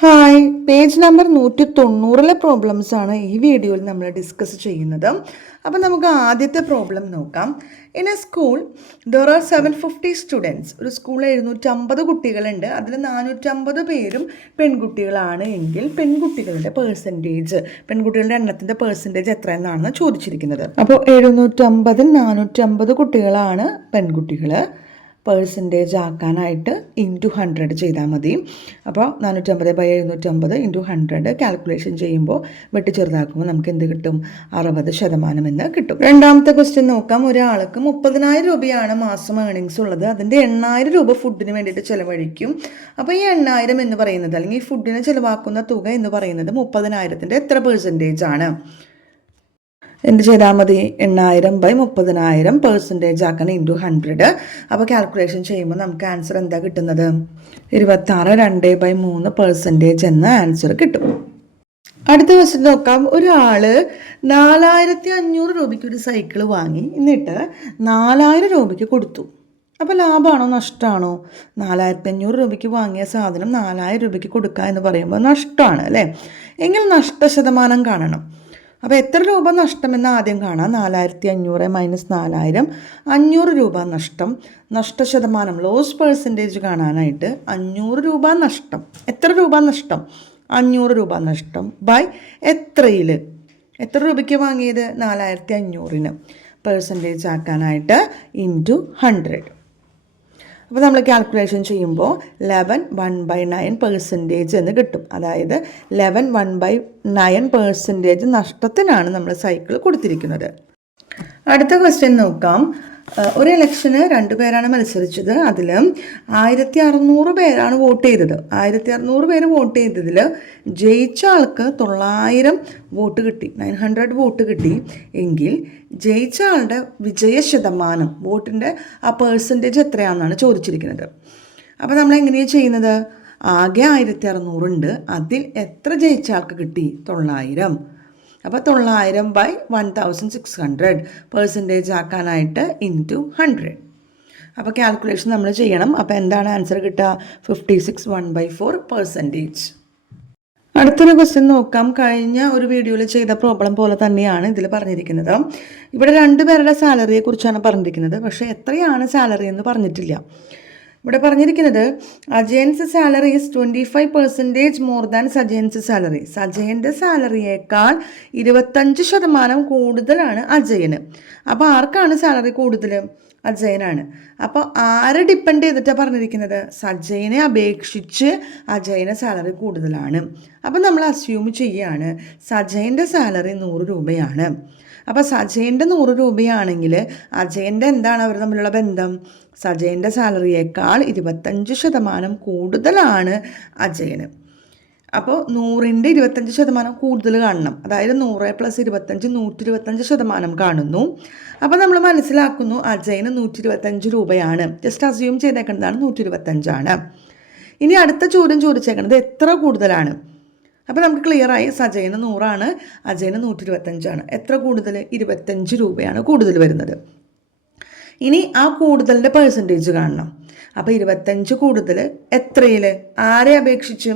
Hi, page number 190 പ്രോബ്ലംസാണ് ഈ വീഡിയോയിൽ നമ്മൾ ഡിസ്കസ് ചെയ്യുന്നത്. അപ്പോൾ നമുക്ക് ആദ്യത്തെ പ്രോബ്ലം നോക്കാം. In A school there are 750 students. ഒരു സ്കൂളിൽ 750 കുട്ടികളുണ്ട്. അതിൽ 450 പേരും പെൺകുട്ടികളാണ് എങ്കിൽ പെൺകുട്ടികളുടെ എണ്ണത്തിൻ്റെ പെർസെൻറ്റേജ് എത്ര എന്നാണ് ചോദിച്ചിരിക്കുന്നത്. അപ്പോൾ 750-ൽ 450 കുട്ടികളാണ് പെൺകുട്ടികൾ. പെർസെൻറ്റേജ് ആക്കാനായിട്ട് ഇൻറ്റു 100 ചെയ്താൽ മതി. അപ്പോൾ 450/750 ഇൻറ്റു 100 കാൽക്കുലേഷൻ ചെയ്യുമ്പോൾ വെട്ടി ചെറുതാക്കുമ്പോൾ നമുക്ക് എന്ത് കിട്ടും? 60% എന്ന് കിട്ടും. രണ്ടാമത്തെ ക്വസ്റ്റ്യൻ നോക്കാം. ഒരാൾക്ക് 30,000 രൂപയാണ് മാസം ഏണിങ്സ് ഉള്ളത്. അതിൻ്റെ 8,000 രൂപ ഫുഡിന് വേണ്ടിയിട്ട് ചിലവഴിക്കും. അപ്പോൾ ഈ 8,000 എന്ന് പറയുന്നത്, അല്ലെങ്കിൽ ഈ ഫുഡിന് ചിലവാക്കുന്ന തുക എന്ന് പറയുന്നത് 30,000-ൻ്റെ എത്ര പെർസെൻറ്റേജ് ആണ്? എന്ത് ചെയ്താൽ മതി? 8,000/30,000 പെർസെൻറ്റേജ് ആക്കണം ഇൻറ്റു 100. അപ്പോൾ കാൽക്കുലേഷൻ ചെയ്യുമ്പോൾ നമുക്ക് ആൻസർ എന്താ കിട്ടുന്നത്? 26/2/3% എന്ന ആൻസർ കിട്ടും. അടുത്ത ക്വസ്റ്റ്യൻ നോക്കാം. ഒരാൾ 4,500 രൂപയ്ക്ക് ഒരു സൈക്കിൾ വാങ്ങി, എന്നിട്ട് 4,000 രൂപയ്ക്ക് കൊടുത്തു. അപ്പോൾ ലാഭമാണോ നഷ്ടമാണോ? 4,500 രൂപയ്ക്ക് വാങ്ങിയ സാധനം 4,000 രൂപയ്ക്ക് കൊടുക്കുക എന്ന് പറയുമ്പോൾ നഷ്ടമാണ് അല്ലേ? എങ്കിൽ നഷ്ടശതമാനം കാണണം. അപ്പോൾ എത്ര രൂപ നഷ്ടമെന്ന് ആദ്യം കാണാം. 4,500 മൈനസ് 4,000, 500 രൂപ നഷ്ടം. നഷ്ടശതമാനം, ലോസ് പെർസെൻറ്റേജ് കാണാനായിട്ട് 500 രൂപ നഷ്ടം. എത്ര രൂപ നഷ്ടം? 500 രൂപ നഷ്ടം ബൈ എത്ര രൂപയ്ക്ക് വാങ്ങിയത്? 4,500-ന് പെർസെൻറ്റേജ് ആക്കാനായിട്ട് ഇൻറ്റു 100. അപ്പോൾ നമ്മൾ കാൽക്കുലേഷൻ ചെയ്യുമ്പോൾ 11/1/9% എന്ന് കിട്ടും. അതായത് 11/1/9% നഷ്ടത്തിനാണ് നമ്മൾ സൈക്കിൾ കൊടുത്തിരിക്കുന്നത്. അടുത്ത ക്വസ്റ്റ്യൻ നോക്കാം. ഒരു ഇലക്ഷന് 2 പേരാണ് മത്സരിച്ചത്. അതിൽ 1,600 പേരാണ് വോട്ട് ചെയ്തത്. 1,600 പേര് വോട്ട് ചെയ്തതിൽ ജയിച്ച ആൾക്ക് 900 വോട്ട് കിട്ടി, 900 വോട്ട് കിട്ടി. എങ്കിൽ ജയിച്ച ആളുടെ വിജയശതമാനം, വോട്ടിൻ്റെ ആ പെർസെൻറ്റേജ് എത്രയാണെന്നാണ് ചോദിച്ചിരിക്കുന്നത്. അപ്പോൾ നമ്മൾ എങ്ങനെയാണ് ചെയ്യുന്നത്? ആകെ 1,600 ഉണ്ട്. അതിൽ എത്ര ജയിച്ച ആൾക്ക് കിട്ടി? 900. അപ്പോൾ 900/1600 പെർസെൻറ്റേജ് ആക്കാനായിട്ട് ഇൻറ്റു 100. അപ്പോൾ കാൽക്കുലേഷൻ നമ്മൾ ചെയ്യണം. അപ്പോൾ എന്താണ് ആൻസർ കിട്ടുക? 56/1/4%. അടുത്തൊരു ക്വസ്റ്റ്യൻ നോക്കാം. കഴിഞ്ഞ ഒരു വീഡിയോയിൽ ചെയ്ത പ്രോബ്ലം പോലെ തന്നെയാണ് ഇതിൽ പറഞ്ഞിരിക്കുന്നത്. ഇവിടെ 2 പേരുടെ സാലറിയെ കുറിച്ചാണ് പറഞ്ഞിരിക്കുന്നത്. പക്ഷേ എത്രയാണ് സാലറി എന്ന് പറഞ്ഞിട്ടില്ല. ഇവിടെ പറഞ്ഞിരിക്കുന്നത് Ajayan's salary is 25% more than Sajayan's salary. സജയൻ്റെ സാലറിയേക്കാൾ 25% കൂടുതലാണ് അജയന്. അപ്പോൾ ആർക്കാണ് സാലറി കൂടുതൽ? അജയനാണ്. അപ്പോൾ ആരെ ഡിപ്പെൻഡ് ചെയ്തിട്ടാണ് പറഞ്ഞിരിക്കുന്നത്? സജയനെ അപേക്ഷിച്ച് അജയന് സാലറി കൂടുതലാണ്. അപ്പോൾ നമ്മൾ അസ്യൂം ചെയ്യുകയാണ് സജയൻ്റെ സാലറി 100 രൂപയാണ്. അപ്പോൾ സജയൻ്റെ 100 രൂപയാണെങ്കിൽ അജയൻ്റെ എന്താണ് അവർ തമ്മിലുള്ള ബന്ധം? സജയൻ്റെ സാലറിയേക്കാൾ 25% കൂടുതലാണ് അജയന്. അപ്പോൾ 100ൻ്റെ 25% കൂടുതൽ കാണണം. അതായത് 100 + 25 125% കാണുന്നു. അപ്പോൾ നമ്മൾ മനസ്സിലാക്കുന്നു അജയന് 125 രൂപയാണ്. ജസ്റ്റ് അസ്യൂം ചെയ്തേക്കുന്നതാണ് 125 ആണ്. ഇനി അടുത്ത ചോദ്യം ചോദിച്ചേക്കുന്നത് എത്ര കൂടുതലാണ്? അപ്പോൾ നമുക്ക് ക്ലിയറായി. സജയന് 100 ആണ്, അജയന് 125 ആണ്. എത്ര കൂടുതൽ? 25 രൂപയാണ് കൂടുതൽ വരുന്നത്. ഇനി ആ കൂടുതലിൻ്റെ പെർസെൻറ്റേജ് കാണണം. അപ്പോൾ 25 കൂടുതൽ എത്രയിൽ? ആരെ അപേക്ഷിച്ച്?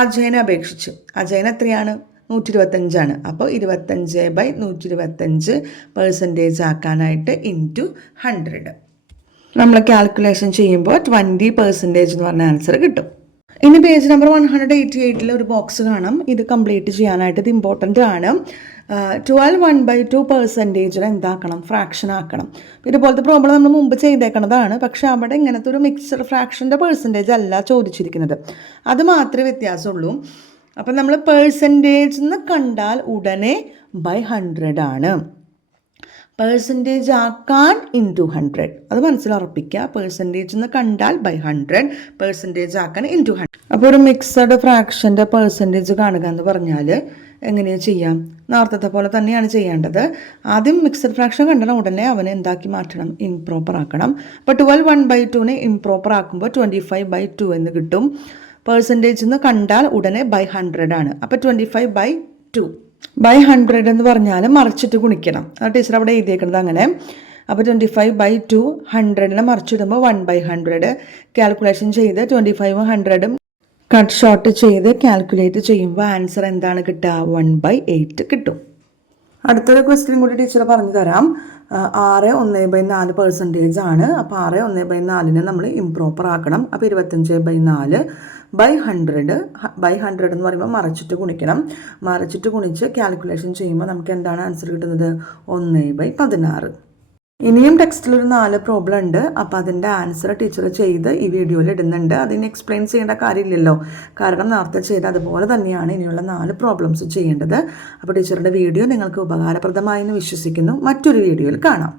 അജയനെ അപേക്ഷിച്ച്. അജയൻ എത്രയാണ്? 125 ആണ്. അപ്പോൾ 25/125 പെർസെൻറ്റേജ് ആക്കാനായിട്ട് ഇൻറ്റു 100. നമ്മൾ കാൽക്കുലേഷൻ ചെയ്യുമ്പോൾ 20% എന്ന് പറഞ്ഞ ആൻസർ കിട്ടും. ഇനി പേജ് നമ്പർ 188 ഒരു ബോക്സ് കാണാം. ഇത് കംപ്ലീറ്റ് ചെയ്യാനായിട്ട് ഇത് ഇമ്പോർട്ടൻ്റ് ആണ്. 12 എന്താക്കണം? ഫ്രാക്ഷൻ ആക്കണം. ഇതുപോലത്തെ പ്രോബ്ലം നമ്മൾ മുമ്പ് ചെയ്തേക്കുന്നതാണ്. പക്ഷെ അവിടെ ഇങ്ങനത്തെ ഒരു മിക്സഡ് ഫ്രാക്ഷൻ്റെ പെർസെൻറ്റേജ് അല്ല ചോദിച്ചിരിക്കുന്നത്. അത് മാത്രമേ വ്യത്യാസമുള്ളൂ. അപ്പം നമ്മൾ പെർസെൻറ്റേജ് എന്ന് കണ്ടാൽ ഉടനെ /100 ആണ്. പെർസെൻറ്റേജ് ആക്കാൻ ഇൻറ്റു 100. അത് മനസ്സിലുറപ്പിക്കുക. പെർസെൻറ്റേജ് എന്ന് കണ്ടാൽ /100, പെർസെൻറ്റേജ് ആക്കാൻ ഇൻറ്റു 100. അപ്പോൾ ഒരു മിക്സഡ് ഫ്രാക്ഷൻ്റെ പെർസെൻറ്റേജ് കാണുക എന്ന് പറഞ്ഞാൽ എങ്ങനെയാണ് ചെയ്യാം? നേരത്തെ പോലെ തന്നെയാണ് ചെയ്യേണ്ടത്. ആദ്യം മിക്സഡ് ഫ്രാക്ഷൻ കണ്ടാൽ ഉടനെ അവനെ എന്താക്കി മാറ്റണം? ഇംപ്രോപ്പർ ആക്കണം. അപ്പോൾ 12 1/2നെ ഇംപ്രോപ്പർ ആക്കുമ്പോൾ 25/2 എന്ന് കിട്ടും. പെർസെൻറ്റേജ് എന്ന് കണ്ടാൽ ഉടനെ /100 ആണ്. അപ്പോൾ 25/2 /100 എന്ന് പറഞ്ഞാൽ മറിച്ചിട്ട് ഗുണിക്കണം. ആ ടീച്ചർ അവിടെ എഴുതിയേക്കുന്നത് അങ്ങനെ. അപ്പോൾ 25/2 100നെ മറിച്ചിടുമ്പോൾ 1/100. കാൽക്കുലേഷൻ ചെയ്ത് 25ഉം 100ഉം കട്ട് ഷോർട്ട് ചെയ്ത് കാൽക്കുലേറ്റ് ചെയ്യുമ്പോൾ ആൻസർ എന്താണ് കിട്ടുക? 1/8 കിട്ടും. അടുത്തൊരു ക്വസ്റ്റ്യൻ കൂടി ടീച്ചർ പറഞ്ഞു തരാം. 6 1/4% ആണ്. അപ്പോൾ 6 1/4 നമ്മൾ ഇംപ്രോപ്പർ ആക്കണം. അപ്പോൾ 25/4/100 എന്ന് പറയുമ്പോൾ മറിച്ചിട്ട് ഗുണിക്കണം. മറിച്ചിട്ട് ഗുണിച്ച് കാൽക്കുലേഷൻ ചെയ്യുമ്പോൾ നമുക്ക് എന്താണ് ആൻസർ കിട്ടുന്നത്? 1/16. ഇനിയും ടെക്സ്റ്റിലൊരു 4 പ്രോബ്ലം ഉണ്ട്. അപ്പോൾ അതിൻ്റെ ആൻസർ ടീച്ചർ ചെയ്ത് ഈ വീഡിയോയിൽ ഇടുന്നുണ്ട്. അതിന് എക്സ്പ്ലെയിൻ ചെയ്യേണ്ട കാര്യമില്ലല്ലോ, കാരണം നേരത്തെ ചെയ്ത് അതുപോലെ തന്നെയാണ് ഇനിയുള്ള 4 പ്രോബ്ലംസ് ചെയ്യേണ്ടത്. അപ്പോൾ ടീച്ചറുടെ വീഡിയോ നിങ്ങൾക്ക് ഉപകാരപ്രദമായി എന്ന് വിശ്വസിക്കുന്നു. മറ്റൊരു വീഡിയോയിൽ കാണാം.